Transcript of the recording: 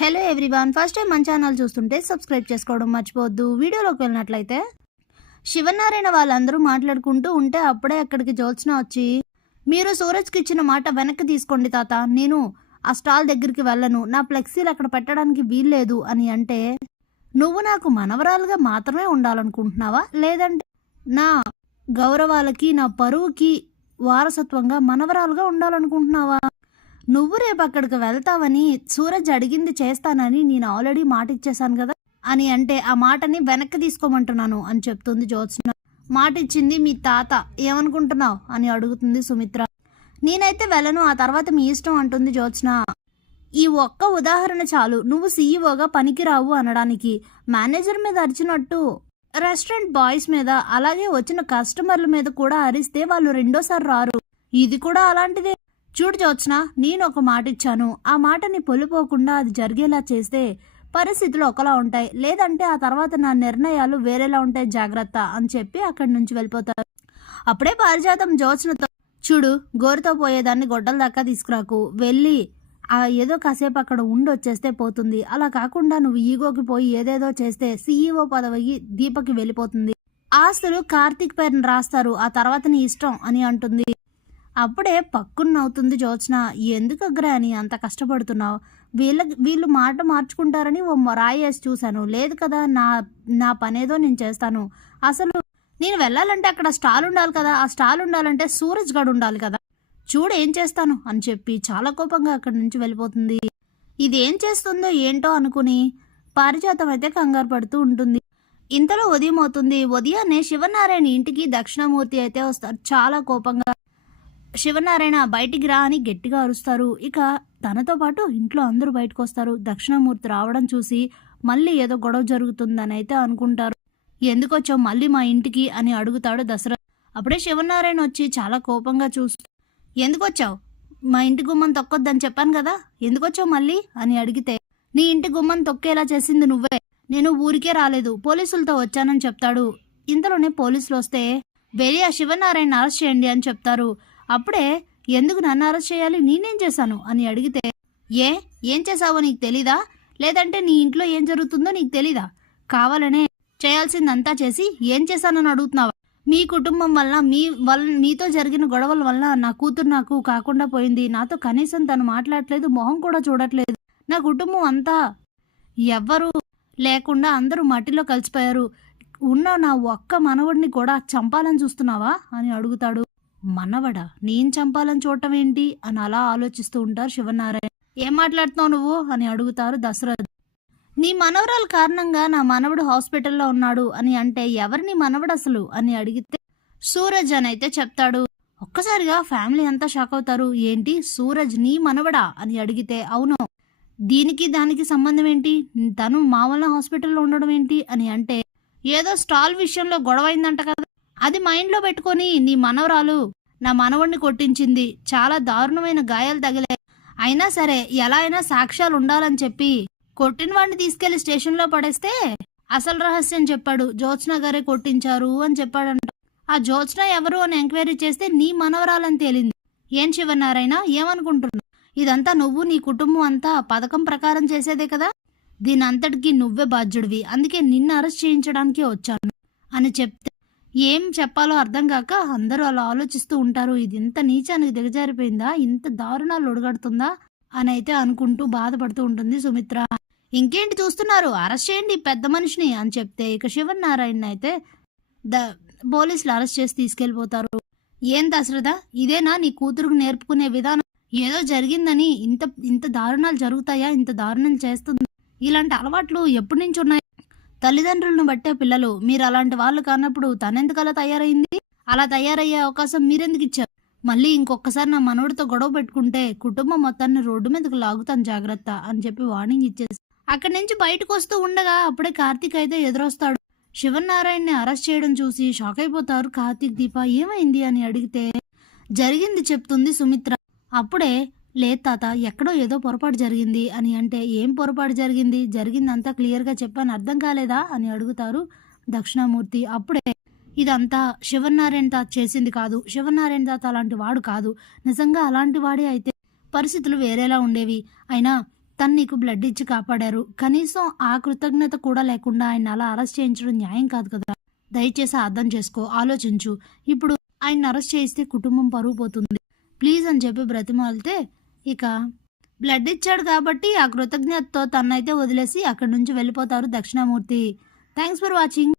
Hello everyone, first time మన channel చూస్తుంటే subscribe చేసుకోవడం మర్చిపోవద్దు. వీడియోలోకి వెళ్ళినట్లయితే శివనారాయణ వాళ్ళందరూ మాట్లాడుకుంటూ ఉంటే అప్పుడే అక్కడికి జ్యోత్స్న వచ్చి, మీరు సూరజ్కి ఇచ్చిన మాట వెనక్కి తీసుకోండి తాత, నేను ఆ స్టాల్ దగ్గరికి వెళ్ళను, నా ఫ్లెక్సీలు అక్కడ పెట్టడానికి వీల్లేదు అని అంటే, నువ్వు నాకు మనవరాలుగా మాత్రమే ఉండాలనుకుంటున్నావా, లేదంటే నా గౌరవాలకి నా పరువుకి వారసత్వంగా మనవరాలుగా ఉండాలనుకుంటున్నావా? నువ్వు రేపు అక్కడికి వెళ్తావని సూరజ్ అడిగింది చేస్తానని నేను ఆల్రెడీ మాట ఇచ్చేసాను కదా అని అంటే, ఆ మాటని వెనక్కి తీసుకోమంటున్నాను అని చెప్తుంది జ్యోత్స్న. మాట ఇచ్చింది మీ తాత, ఏమనుకుంటున్నావు అని అడుగుతుంది సుమిత్ర. నేనైతే వెళ్ళను, ఆ తర్వాత మీ ఇష్టం అంటుంది జ్యోత్స్న. ఈ ఒక్క ఉదాహరణ చాలు నువ్వు సీఈఓగా పనికిరావు అనడానికి. మేనేజర్ మీద అరిచినట్టు రెస్టారెంట్ బాయ్స్ మీద, అలాగే వచ్చిన కస్టమర్ల మీద కూడా అరిస్తే వాళ్ళు రెండోసారి రారు. ఇది కూడా అలాంటిదే. చూడు జ్యోత్స్న, నేను ఒక మాట ఇచ్చాను, ఆ మాటని పొలిపోకుండా అది జరిగేలా చేస్తే పరిస్థితులు ఒకలా ఉంటాయి, లేదంటే ఆ తర్వాత నా నిర్ణయాలు వేరేలా ఉంటాయి, జాగ్రత్త అని చెప్పి అక్కడి నుంచి వెళ్ళిపోతారు. అప్పుడే పారిజాతం జ్యోత్స్నతో, చూడు గోరుతో పోయేదాన్ని గొడ్డల దాకా తీసుకురాకు, వెళ్ళి ఏదో కాసేపు అక్కడ ఉండొచ్చేస్తే పోతుంది, అలా కాకుండా నువ్వు ఈగోకి పోయి ఏదేదో చేస్తే సీఈఓ పదవి దీపకి వెళ్ళిపోతుంది, ఆస్తులు కార్తీక్ పేరుని రాస్తారు, ఆ తర్వాత నీ ఇష్టం అని అంటుంది. అప్పుడే పక్కున్నవుతుంది జ్యోత్స్న. ఎందుకు గ్రాని అంత కష్టపడుతున్నావు, వీళ్ళు మాట మార్చుకుంటారని ఓ రాయేసి చూశాను, లేదు కదా, నా పనేదో నేను చేస్తాను, అసలు నేను వెళ్ళాలంటే అక్కడ స్టాల్ ఉండాలి కదా, ఆ స్టాల్ ఉండాలంటే సూరజ్ గడు ఉండాలి కదా, చూడు ఏం చేస్తాను అని చెప్పి చాలా కోపంగా అక్కడి నుంచి వెళ్ళిపోతుంది. ఇదేం చేస్తుందో ఏంటో అనుకుని పారిజాతం అయితే కంగారు పడుతూ ఉంటుంది. ఇంతలో ఉదయం అవుతుంది. ఉదయాన్నే శివనారాయణ ఇంటికి దక్షిణామూర్తి అయితే వస్తారు. చాలా కోపంగా శివనారాయణ బయటికి రా అని గట్టిగా అరుస్తారు. ఇక తనతో పాటు ఇంట్లో అందరూ బయటకు వస్తారు. దక్షిణామూర్తి రావడం చూసి మళ్ళీ ఏదో గొడవ జరుగుతుందని అయితే అనుకుంటారు. ఎందుకు వచ్చావు మళ్ళీ మా ఇంటికి అని అడుగుతాడు దశరథ్. అప్పుడే శివనారాయణ వచ్చి చాలా కోపంగా చూస్తూ, ఎందుకు వచ్చావు, మా ఇంటి గుమ్మం తొక్కొద్దని చెప్పాను కదా, ఎందుకు వచ్చావు మళ్ళీ అని అడిగితే, నీ ఇంటి గుమ్మం తొక్కేలా చేసింది నువ్వే, నేను ఊరికే రాలేదు, పోలీసులతో వచ్చానని చెప్తాడు. ఇంతలోనే పోలీసులు వస్తే వెళ్ళి ఆ శివనారాయణ అరెస్ట్ చేయండి అని చెప్తారు. అప్పుడే ఎందుకు నన్ను అరెస్ట్ చేయాలి, నేనేం చేశాను అని అడిగితే, ఏం చేసావో నీకు తెలీదా, లేదంటే నీ ఇంట్లో ఏం జరుగుతుందో నీకు తెలీదా, కావాలనే చేయాల్సిందంతా చేసి ఏం చేశానని అడుగుతున్నావా, మీ కుటుంబం వల్ల మీతో జరిగిన గొడవల వల్ల నా కూతురు నాకు కాకుండా పోయింది, నాతో కనీసం తను మాట్లాడట్లేదు, మొహం కూడా చూడట్లేదు, నా కుటుంబం అంతా ఎవ్వరూ లేకుండా అందరూ మట్టిలో కలిసిపోయారు, ఉన్న నా ఒక్క మనవడిని కూడా చంపాలని చూస్తున్నావా అని అడుగుతాడు. మనవడా, నేను చంపాలని చూడటం ఏంటి అని అలా ఆలోచిస్తూ ఉంటారు శివనారాయణ. ఏం మాట్లాడుతున్నావు నువ్వు అని అడుగుతారు దశరథ్. నీ మనవరాల కారణంగా నా మనవడు హాస్పిటల్లో ఉన్నాడు అని అంటే, ఎవరు నీ మనవడు అసలు అని అడిగితే సూరజ్ అని అయితే చెప్తాడు. ఒక్కసారిగా ఫ్యామిలీ అంతా షాక్ అవుతారు. ఏంటి, సూరజ్ నీ మనవడా అని అడిగితే, అవును, దీనికి దానికి సంబంధం ఏంటి, తను మా వల్ల హాస్పిటల్లో ఉండడం ఏంటి అని అంటే, ఏదో స్టాల్ విషయంలో గొడవ అయిందంట కదా, అది మైండ్లో పెట్టుకొని నీ మనవరాలు నా మనవడిని కొట్టించింది, చాలా దారుణమైన గాయాలు తగిలే, అయినా సరే ఎలా అయినా సాక్ష్యాలు ఉండాలని చెప్పి కొట్టిన వాడిని తీసుకెళ్లి స్టేషన్లో పడేస్తే అసలు రహస్యం చెప్పాడు, జ్యోత్స్న గారే కొట్టించారు అని చెప్పాడంట. ఆ జ్యోత్స్న ఎవరు అని ఎంక్వైరీ చేస్తే నీ మనవరాలని తేలింది. ఏం శివనారాయణ ఏమనుకుంటున్నావు, ఇదంతా నువ్వు నీ కుటుంబం అంతా పథకం ప్రకారం చేసేదే కదా, దీని అంతటికి నువ్వే బాధ్యుడివి, అందుకే నిన్ను అరెస్ట్ చేయించడానికే వచ్చాను అని చెప్తే ఏం చెప్పాలో అర్థం కాక అందరూ అలా ఆలోచిస్తూ ఉంటారు. ఇది ఇంత నీచానికి దిగజారిపోయిందా, ఇంత దారుణాలు ఒడగడుతుందా అని అయితే అనుకుంటూ బాధపడుతూ ఉంటుంది సుమిత్ర. ఇంకేంటి చూస్తున్నారు, అరెస్ట్ చేయండి పెద్ద మనిషిని అని చెప్తే ఇక శివనారాయణ అయితే పోలీసులు అరెస్ట్ చేసి తీసుకెళ్లిపోతారు. ఏం దశరథ, ఇదేనా నీ కూతురుకు నేర్పుకునే విధానం, ఏదో జరిగిందని ఇంత దారుణాలు జరుగుతాయా, ఇంత దారుణం చేస్తుంది, ఇలాంటి అలవాట్లు ఎప్పటి నుంచి ఉన్నాయి, తల్లిదండ్రులను బట్టే పిల్లలు, మీరు అలాంటి వాళ్ళు కానప్పుడు తనెందుకు అలా తయారైంది, అలా తయారయ్యే అవకాశం మీరెందుకు ఇచ్చారు, మళ్ళీ ఇంకొకసారి నా మనవడితో గొడవ పెట్టుకుంటే కుటుంబం మొత్తాన్ని రోడ్డు మీదకు లాగుతాను, జాగ్రత్త అని చెప్పి వార్నింగ్ ఇచ్చేసి అక్కడి నుంచి బయటకు వస్తూ ఉండగా అప్పుడే కార్తీక్ అయితే ఎదురొస్తాడు. శివనారాయణని అరెస్ట్ చేయడం చూసి షాక్ అయిపోతారు కార్తీక్, దీప ఏమైంది అని అడిగితే జరిగింది చెప్తుంది సుమిత్ర. అప్పుడే లేదు తాత, ఎక్కడో ఏదో పొరపాటు జరిగింది అని అంటే, ఏం పొరపాటు జరిగింది, జరిగిందంతా క్లియర్గా చెప్పాను, అర్థం కాలేదా అని అడుగుతారు దక్షిణామూర్తి. అప్పుడే ఇదంతా శివనారాయణ తాత చేసింది కాదు, శివనారాయణ తాత అలాంటి వాడు కాదు, నిజంగా అలాంటి వాడే అయితే పరిస్థితులు వేరేలా ఉండేవి, అయినా తను నీకు బ్లడ్ ఇచ్చి కాపాడారు. కనీసం ఆ కృతజ్ఞత కూడా లేకుండా ఆయన అలా అరెస్ట్ చేయించడం న్యాయం కాదు కదా! దయచేసి అర్థం చేసుకో, ఆలోచించు. ఇప్పుడు ఆయన్ని అరెస్ట్ చేయిస్తే కుటుంబం పరువు పోతుంది. ప్లీజ్ అని చెప్పి బ్రతిమాలితే ఇక బ్లడ్ ఇచ్చాడు కాబట్టి ఆ కృతజ్ఞతతో తన్నైతే వదిలేసి అక్కడి నుంచి వెళ్ళిపోతారు దక్షిణామూర్తి. Thanks for watching.